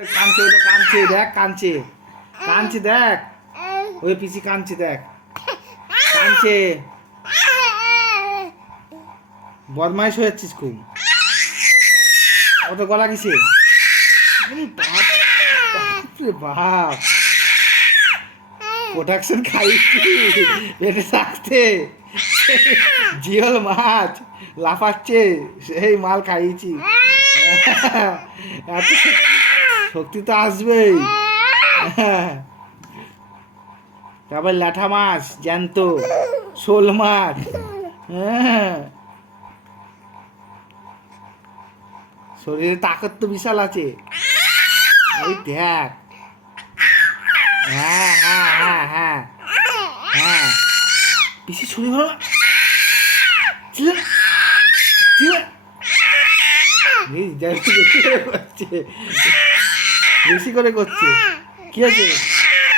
কাঁদছে ওটা কাঁদছে, দেখ কাঁদছে। কাঁদছে, দেখ। ওই পিসি কাঁদছে, দেখ। কাঁদছে। বদমাইশ হয়ে যাচ্ছিস খুব। অত গলা কিসে বাপ প্রোডাকশন খাইছি পেটে থাকতে। জিওল মাছ লাফাচ্ছে, সেই মাল খাইয়েছি। এত শক্তি তো আসবেই। তারপর ল্যাঠা মাছ, জ্যান্ত, শোল মাছ হ্যাঁ। শরীরে তাকত তো বিশাল আছে। ওই দেখ। হ্যাঁ হ্যাঁ হ্যাঁ হ্যাঁ। হ্যাঁ। পিসি শরীর ভালো এই যা বেশি করে করছে বেশি করে করছে। কি আছে?